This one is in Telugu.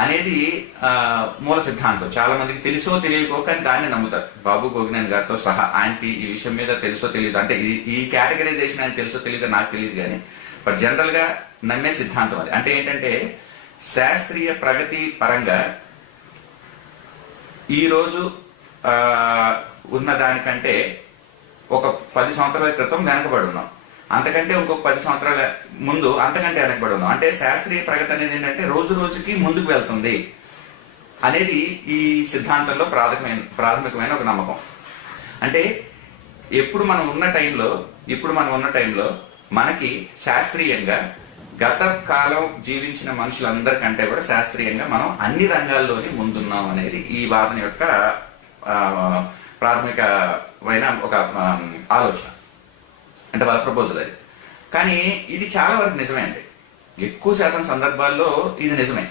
అనేది మూల సిద్ధాంతం. చాలా మందికి తెలుసో తెలియకో కానీ దాన్ని నమ్ముతారు. బాబు గోగినేని గారితో సహా ఆయనకి ఈ విషయం మీద తెలుసో తెలియదు, అంటే ఈ కేటగరైజేషన్ ఆయన తెలుసో తెలియదో నాకు తెలియదు కానీ బట్ జనరల్ గా నమ్మే సిద్ధాంతం అది. అంటే ఏంటంటే శాస్త్రీయ ప్రగతి పరంగా ఈరోజు ఉన్న దానికంటే ఒక 10 సంవత్సరాల క్రితం వెనకబడి ఉన్నాం, అంతకంటే ఇంకొక 10 సంవత్సరాల ముందు అంతకంటే వెనకబడి ఉన్నాం. అంటే శాస్త్రీయ ప్రగతి అనేది ఏంటంటే రోజు రోజుకి ముందుకు వెళ్తుంది అనేది ఈ సిద్ధాంతంలో ప్రాథమికమైన ఒక నమ్మకం. అంటే ఇప్పుడు మనం ఉన్న టైంలో మనకి శాస్త్రీయంగా గత కాలం జీవించిన మనుషులందరికంటే కూడా శాస్త్రీయంగా మనం అన్ని రంగాల్లోని ముందున్నాం అనేది ఈ వాదన యొక్క ప్రాథమికమైన ఒక ఆలోచన, అంటే వాళ్ళ ప్రపోజల్ అది. కానీ ఇది చాలా వరకు నిజమే అండి, ఎక్కువ శాతం సందర్భాల్లో ఇది నిజమే.